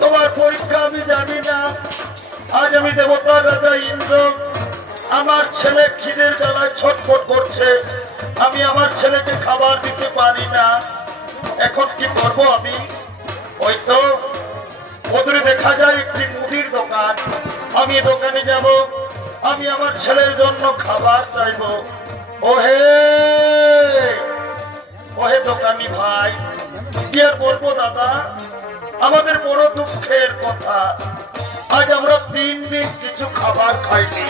তোমার পরীক্ষা আমি জানি না। আজ আমি দেবতা রাজা ইন্দ্র, আমার ছেলে খিদের জ্বালায় ছটফট করছে, আমি আমার ছেলেকে খাবার দিতে পারি না। এখন কি করব আমি? ওই তো ওদের দেখা যায় একটি মুদির দোকান, আমি দোকানে যাব, আমি আমার ছেলের জন্য খাবার চাইব। ওহে ওহে দোকানি ভাই, কি আর বলবো দাদা, আমাদের বড় দুঃখের কথা, আজ আমরা 3 দিন কিছু খাবার খাইনি।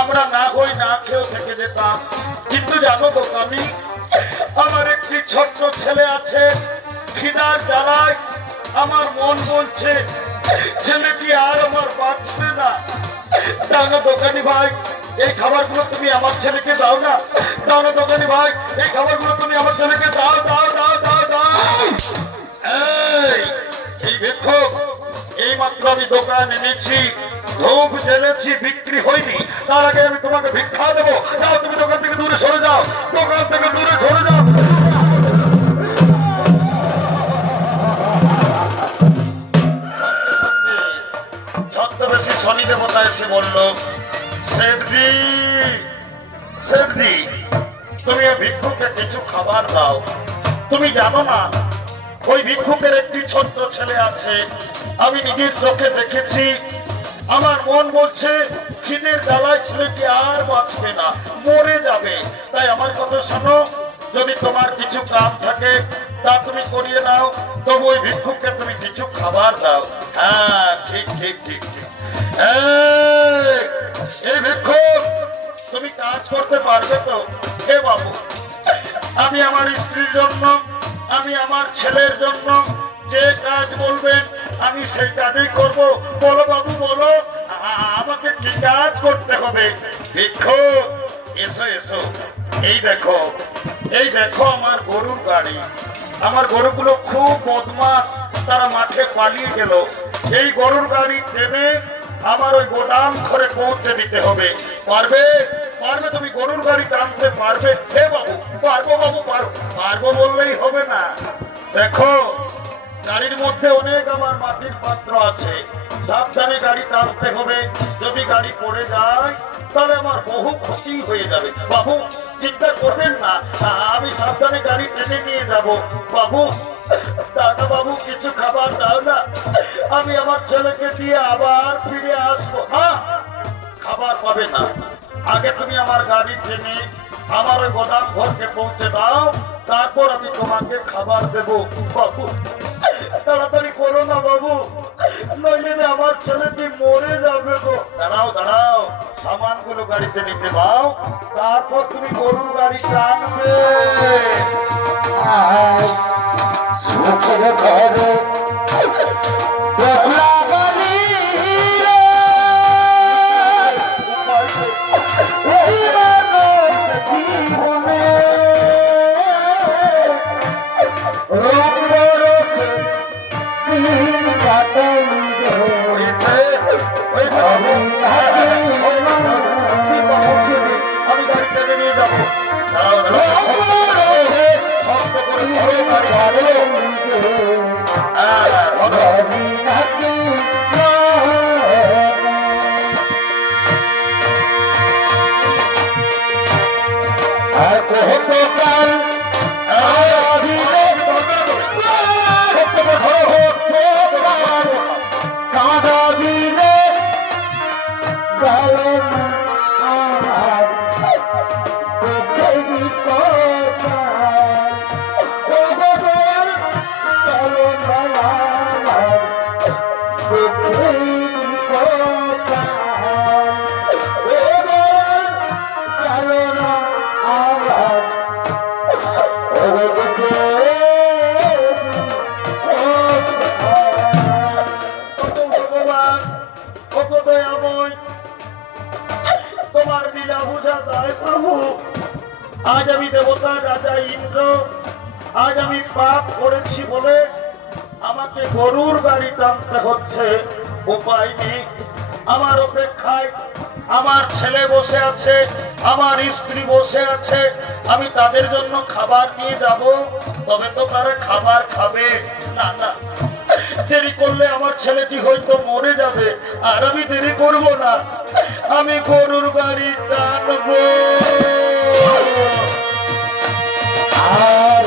আমরা না হই না খেয়েও থেকে যেতাম, কিন্তু জানো দোকানি, আমার একটি ছোট্ট ছেলে আছে, খিদার জ্বালায় আমার মন বলছে ছেলেটি আর আমার বাঁচবে না। জানো দোকানি ভাই, এই খাবারগুলো তুমি আমার ছেলেকে দাও না। জানো দোকানি ভাই, এই খাবারগুলো তুমি আমার ছেলেকে দাও দাও দাও দাও দাও। এই ভিক্ষুক, এই মাত্র আমি দোকান এনেছি, ধূপ জ্বেলেছি, বিক্রি হয়নি, তার আগে আমি তোমাকে ভিক্ষা দেবো। যাও, তুমি দোকান থেকে দূরে সরে যাও, দোকান থেকে দূরে সরে যাও। ছদ্মবেশী শনি দেবতা এসে বলল, শেঠজি, শেঠজি, তুমি ভিক্ষুকে কিছু খাবার দাও। তুমি জানো না, ওই ভিক্ষুকের একটি ছোট্ট ছেলে আছে, আমি নিজের চোখে দেখেছি। আমার মন বলছে খিদের জ্বালায় ছেলেটি আর বাঁচবে না, মরে যাবে। তাই আমার কথা শোনো, যদি তোমার কিছু কাম থাকে তা তুমি করিয়ে নাও, তবু ওই ভিক্ষুককে তুমি কিছু খাবার দাও। হ্যাঁ, ঠিক ঠিক ঠিক ঠিক। এই ভিক্ষুক, তুমি কাজ করতে পারবে তো? হে বাবু, আমি আমার স্ত্রীর জন্য, আমি আমার ছেলের জন্য যে কাজ বলবেন আমি সেই কাজই করব। বলো বাবু, বলো, আমাকে কি কাজ করতে হবে? ভিক্ষুক, এসো এসো, এই দেখো, এই দেখো আমার গরুর গাড়ি। আমার গরুগুলো খুব বদমাস, তারা মাঠে পালিয়ে গেল। এই গরুর গাড়ি টেনে আমার ওই গোদাম ঘরে পৌঁছে দিতে হবে। পারবে? পারবে? তুমি গরুর গাড়ি টানতে পারবে? হে বাবু, পারবো বাবু, পারবো। পারবো বললেই হবে না, দেখো গাড়ির মধ্যে অনেক আমার মাটির পাত্র আছে, সাবধানে গাড়ি টানতে হবে। যদি গাড়ি পড়ে যায় তাহলে আমার বহু ক্ষতি হয়ে যাবে। বাবু, চিন্তা করবেন না, আমি সাবধানে গাড়ি টেনে নিয়ে যাব। বাবু, দাদা বাবু, কিছু খাবার দাও না, আমি আমার ছেলেকে দিয়ে আবার ফিরে আসবো। হ্যাঁ, খাবার পাবে না, আগে তুমি আমার গাড়ি টেনে আমার ওই গোদাম ঘরকে পৌঁছে দাও, তারপর আমি তোমাকে খাবার দেবো। বাবু, তাড়াতাড়ি করো না বাবু, নইলে আমার ছেলেটি মরে যাবে গো। দাঁড়াও দাঁড়াও, সামানগুলো গাড়িতে নিতে দাও, তারপর তুমি গরুর গাড়ি টানবে। সুখের ঘরে ওগো দয়াময়, তোমার লীলা বুঝা যায় প্রভু। আজ আমি দেবতা রাজা ইন্দ্র, আজ আমি পাপ করেছি বলে আমাকে গরুর গাড়ি টানতে হচ্ছে। উপায় নেই, আমার অপেক্ষায় আমার ছেলে বসে আছে, আমার স্ত্রী বসে আছে। আমি তাদের জন্য খাবার নিয়ে যাব, তবে তো তারা খাবার খাবে। না না, দেরি করলে আমার ছেলেটি হয়তো মরে যাবে, আর আমি দেরি করব না। আমি গরুর গাড়ি টানবো। আর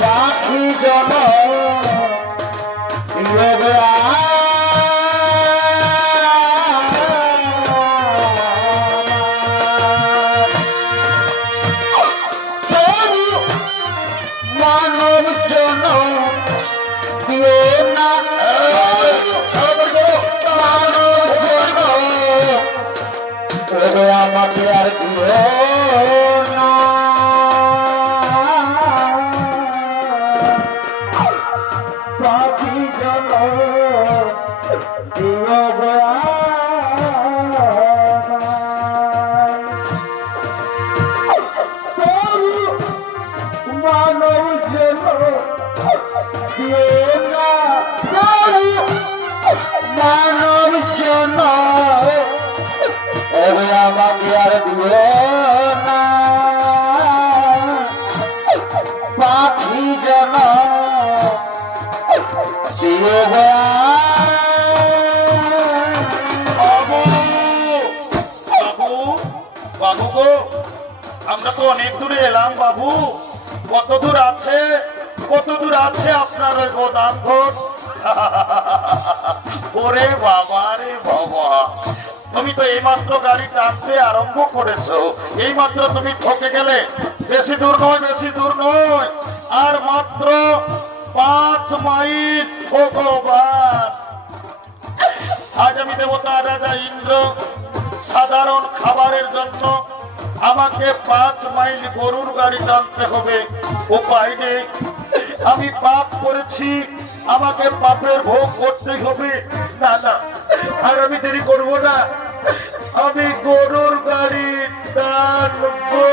পাখি জন মানব জন না আমাকে আর দিও না। পাখি জন দিও মানব জন দিও না, মানব জন আমাকে আর দিও না। পাখি জন দিও বাবু, বাবু, বাবু গো, আমরা তো অনেক দূরে এলাম বাবু। কত দূর আছে, কত দূর আছে আপনার ওই গোদাম ঘর? ওরে বাবা রে বাবা, তুমি তো এইমাত্র গাড়ি টানতে আরম্ভ করেছো, এইমাত্র তুমি ঠকে গেলে। বেশি দূর নয়, বেশি দূর নয়, আর মাত্র 5 মাইল। ভগবান, আজ আমি দেবতা রাজা ইন্দ্র সাধারণ খাবারের জন্য আমাকে 5 মাইল গরুর গাড়ি টানতে হবে। উপায় নেই, আমি পাপ করেছি, আমাকে পাপের ভোগ করতে হবে। না না, আর আমি দেরি করব না, আমি গরুর গাড়ি টানবো।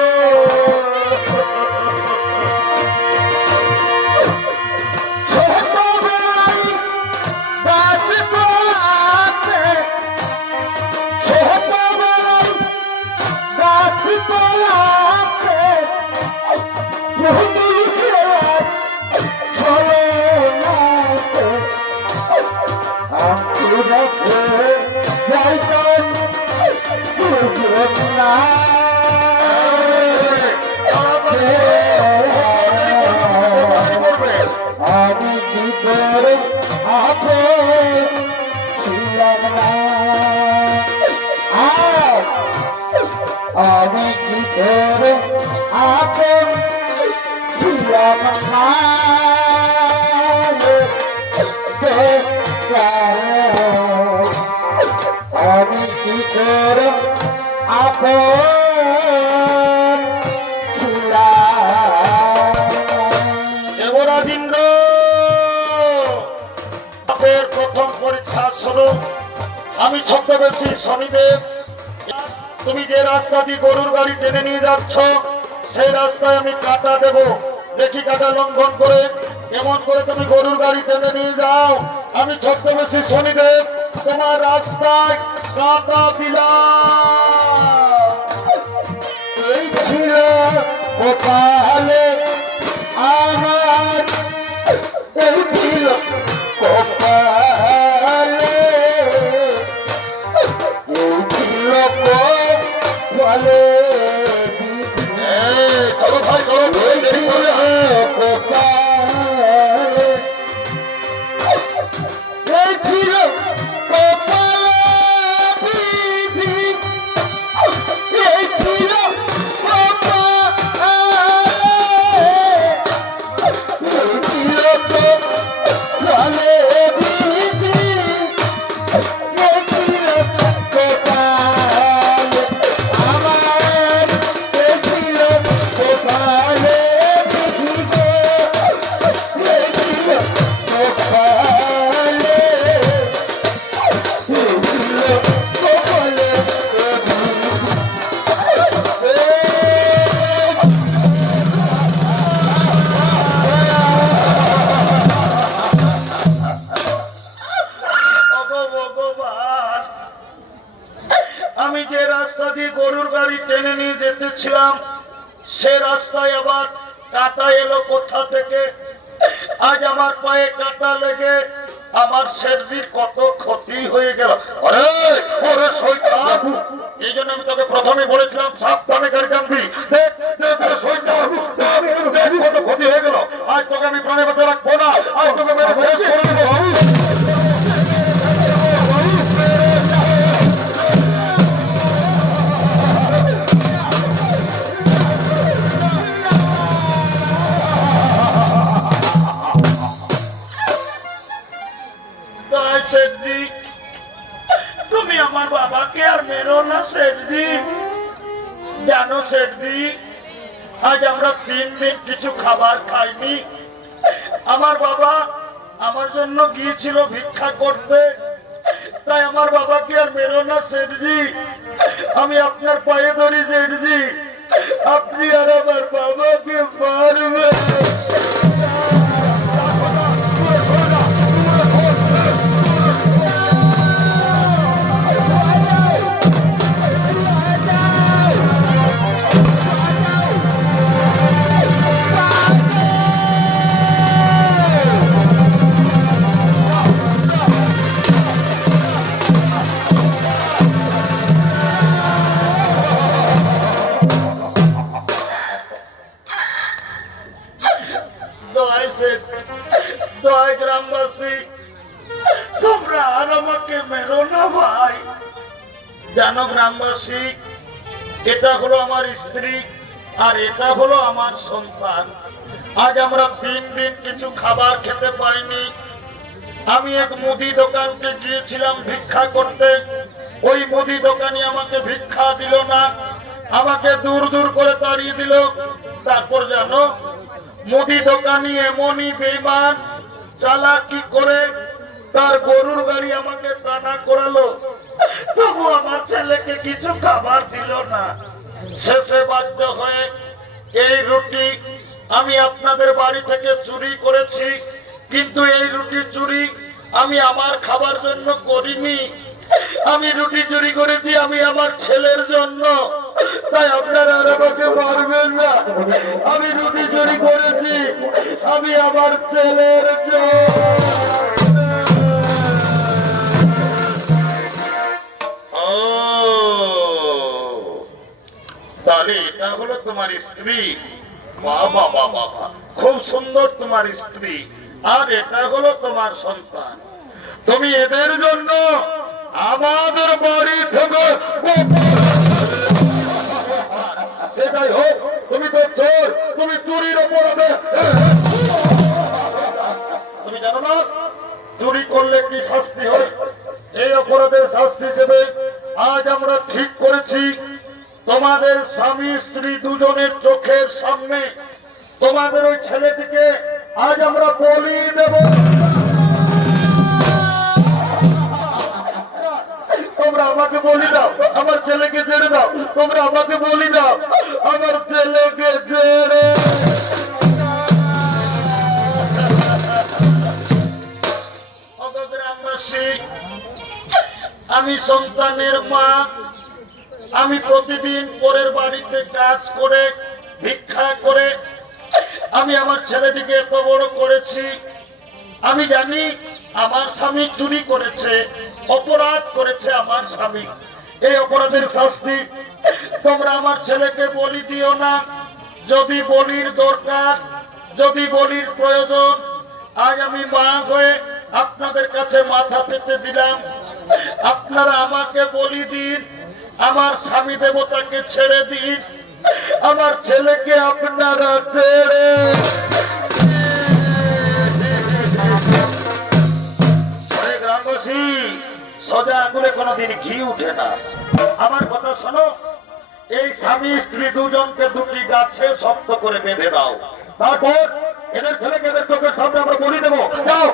আমি কি করে আপে ছিলাম না, আমি কি করে আপে ছিলাম না। আমি কি করে আপে প্রথম পরীক্ষা শুরু। আমি ছদ্মবেশী শনিদেব। তুমি যে রাস্তা দিয়ে গরুর গাড়ি টেনে নিয়ে যাচ্ছ, সেই রাস্তায় আমি কাঁটা দেব। দেখি কাঁটা লঙ্ঘন করে এমন করে তুমি গরুর গাড়ি টেনে নিয়ে যাও। আমি ছদ্মবেশী শনিদেব তোমার রাস্তায় কাঁটা দিলাম। এই ছিল কপালে আমার, এই ছিল কপালে, এই ছিল কপালে। চলো ভাই, চলো, দেরি করলে হয়। কপালে এই ছিল কপালে বিধি, এই ছিল ছিল কপালে ভগবান, আমি যে রাস্তা দিয়ে গরুর গাড়ি টেনে নিয়ে যেতেছিলাম সে রাস্তায় আবার কাঁটা এলো কোথা থেকে। আজ আমার পায়ে কাঁটা লেগে আমার শেরজির কত ক্ষতি হয়ে গেল। আরে ওরে শয়তান, এই জন্য আমি তোকে প্রথমে বলেছিলাম সাবধানে গাড়ি টানবি। দেখ দেখ ওরে শয়তান, দেখ কত ক্ষতি হয়ে গেল। আজ তোকে আমি প্রাণে বেঁচে রাখবো না, আজ তোকে মেরে শেষ করে দেবো। শেঠজি, তুমি আমার বাবাকে আর মেরো না শেঠজি। জানো শেঠজি, আজ আমরা 3 দিন কিছু খাবার খাইনি। আমার বাবা আমার জন্য গিয়েছিল ভিক্ষা করতে, তাই আমার বাবাকে আর মেরো না শেঠজি। আমি আপনার পায়ে ধরি শেঠজি, আপনি আর আমার বাবাকে মারবেন। গ্রামবাসী, তোমরা আর আমাকে মেরো না ভাই। জানো গ্রামবাসী, এটা হলো আমার স্ত্রী আর এটা হলো আমার সন্তান। আজ আমরা 3 দিন কিছু খাবার খেতে পাইনি। আমি এক মুদি দোকানকে গিয়েছিলাম ভিক্ষা করতে, ওই মুদি দোকানি আমাকে ভিক্ষা দিল না, আমাকে দূর দূর করে তাড়িয়ে দিল। তারপর জানো, মুদি দোকানি এমনই বেঈমান, চালাকি করে তার গরুর গাড়ি আমাকে টানা করালো, তবু আমার ছেলেকে কিছু খাবার দিল না। শেষে বাধ্য হয়ে এই রুটি আমি আপনাদের বাড়ি থেকে চুরি করেছি, কিন্তু এই রুটি চুরি আমি আমার খাবার জন্য করিনি। আমি রুটি চুরি করেছি আমি আমার ছেলের জন্য, তাই আপনারা আর আমাকে মারবেন না। আমি রুটি চুরি করেছি আমি আমার ছেলের জন্য। তাহলে এটা হলো তোমার স্ত্রী? বাবা বাবা, খুব সুন্দর তোমার স্ত্রী। আর এটা হলো তোমার সন্তান। তুমি এদের জন্য আমাদের বাড়ি থেকে, সেটাই হোক, তুমি তো চোর, তুমি চুরির অপরাধে। তুমি জানো না চুরি করলে কি শাস্তি হয়? এই অপরাধের শাস্তি দেবে। আজ আমরা ঠিক করেছি তোমাদের স্বামী স্ত্রী দুজনের চোখের সামনে তোমাদের ওই ছেলেটিকে আজ আমরা বলি দেব। তোমরা আমাকে বলি দাও, আমার ছেলেকে ছেড়ে দাও। তোমরা আমাকে বলি দাও, আমার ছেলেকে ছেড়ে। গ্রামবাসী, আমি সন্তানের মা। আমি প্রতিদিন পরের বাড়িতে কাজ করে ভিক্ষা করে আমি আমার ছেলেটিকে এত বড় করেছি। আমি জানি আমার স্বামী চুরি করেছে, অপরাধ করেছে আমার স্বামী। এই অপরাধের শাস্তি তোমরা আমার ছেলেকে বলি দিও না। যদি বলির দরকার, যদি বলির প্রয়োজন, আজ আমি মা হয়ে আপনাদের কাছে মাথা পেতে দিলাম। আপনারা আমাকে বলি দিন, আমার স্বামী দেবতাকে ছেড়ে দিন, আমার ছেলেকে আপনারা ছেড়ে। গ্রামবাসী, সোজা আগুনে কোনোদিন ঘি উঠে না। আমার কথা শোনো, এই স্বামী স্ত্রী দুজনকে দুটি গাছে শক্ত করে বেঁধে দাও। তারপর এদের ছেলেকে এদের চোখের সামনে আমরা বলি দেবো। যাও,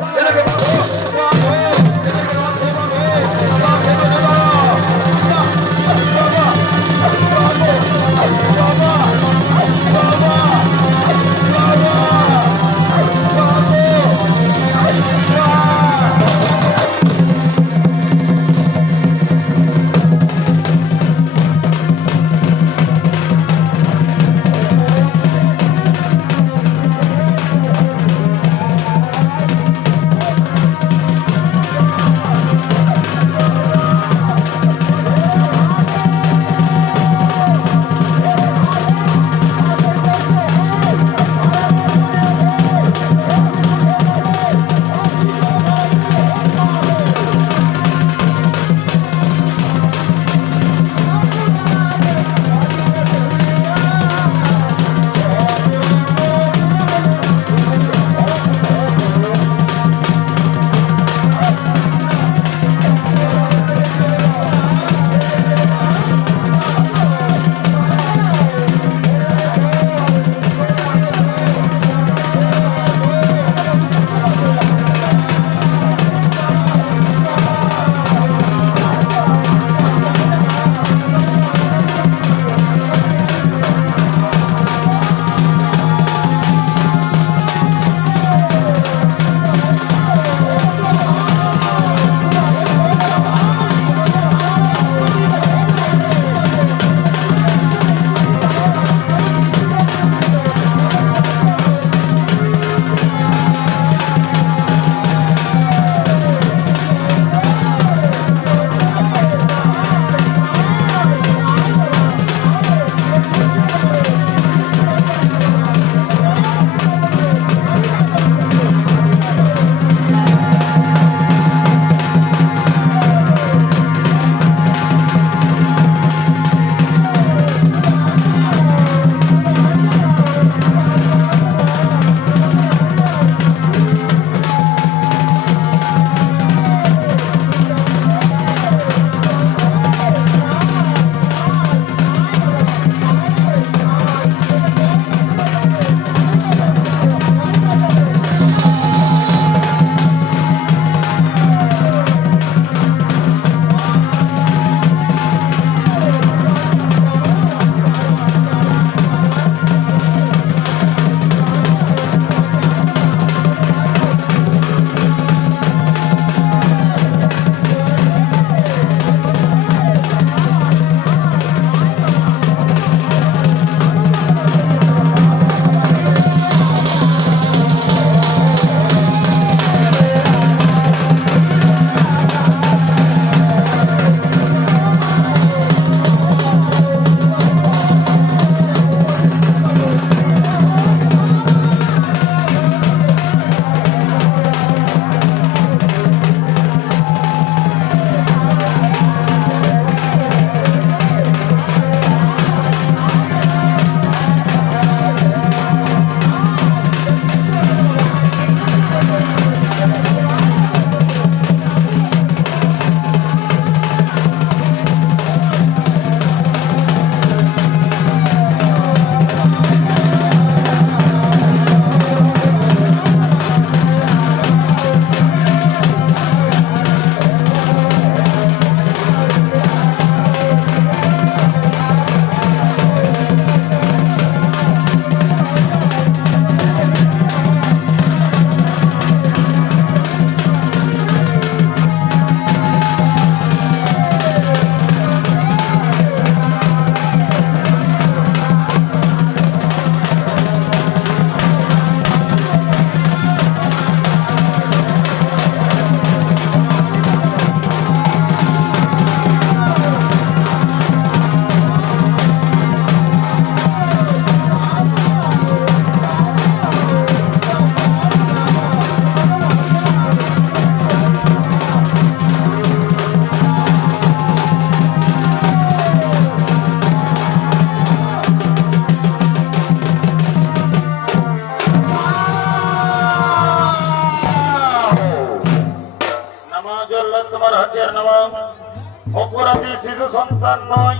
অপরাধী শিশু সন্তান নয়,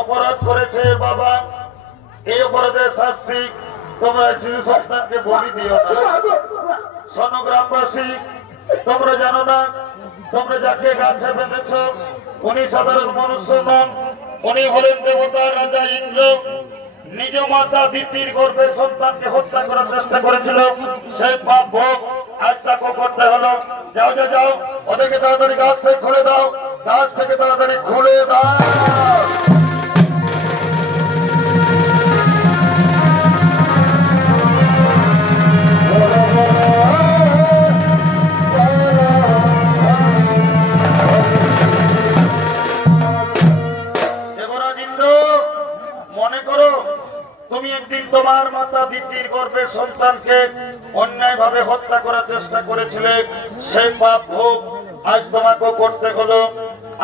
অপরাধ করেছে বাবা। এই অপরাধের শাস্তি তোমরা শিশু সন্তানকে বলি দিও না। শোনো গ্রামবাসী, তোমরা জানো না, তোমরা যাকে গাছে বেঁধেছ উনি সাধারণ মনুষ্য নন, উনি হলেন দেবতা রাজা ইন্দ্র। নিজ মাতা দিতির গর্ভে সন্তানকে হত্যা করার চেষ্টা করেছিল, সেই পাপ ভোগ আজ তাকে করতে হলো। যাও যাও যাও, ওদেরকে তাড়াতাড়ি গাছ থেকে খুলে দাও, গাছ থেকে তাড়াতাড়ি খুলে দাও। দেবরাজ ইন্দ্র, মনে করো তুমি একদিন তোমার মাতা দিদির গর্ভে সন্তানকে অন্যায় ভাবে হত্যা করার চেষ্টা করেছিলে, সেই পাপ ভোগ আজ তোমাকে করতে হলো।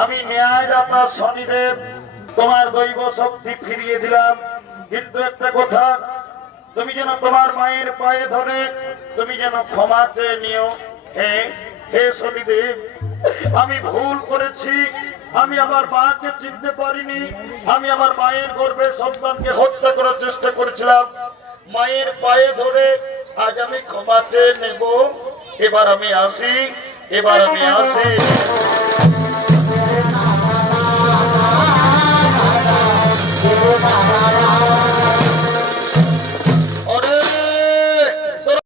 আমি ন্যায়দাতা শনিদেব তোমার দৈব শক্তি ফিরিয়ে দিলাম, কিন্তু একটা কথা, তুমি যেন তোমার মায়ের পায়ে ধরে তুমি যেন ক্ষমা চেয়ে নিও। হে হে শনিদেব, আমি ভুল করেছি, আমি আমার মাকে চিনতে পারিনি, আমি আমার মায়ের গর্ভে সন্তানকে হত্যা করার চেষ্টা করেছিলাম। মায়ের পায়ে ধরে আজ আমি ক্ষমা চেয়ে নেব। এবার আমি আসি, এবার আমি আসি।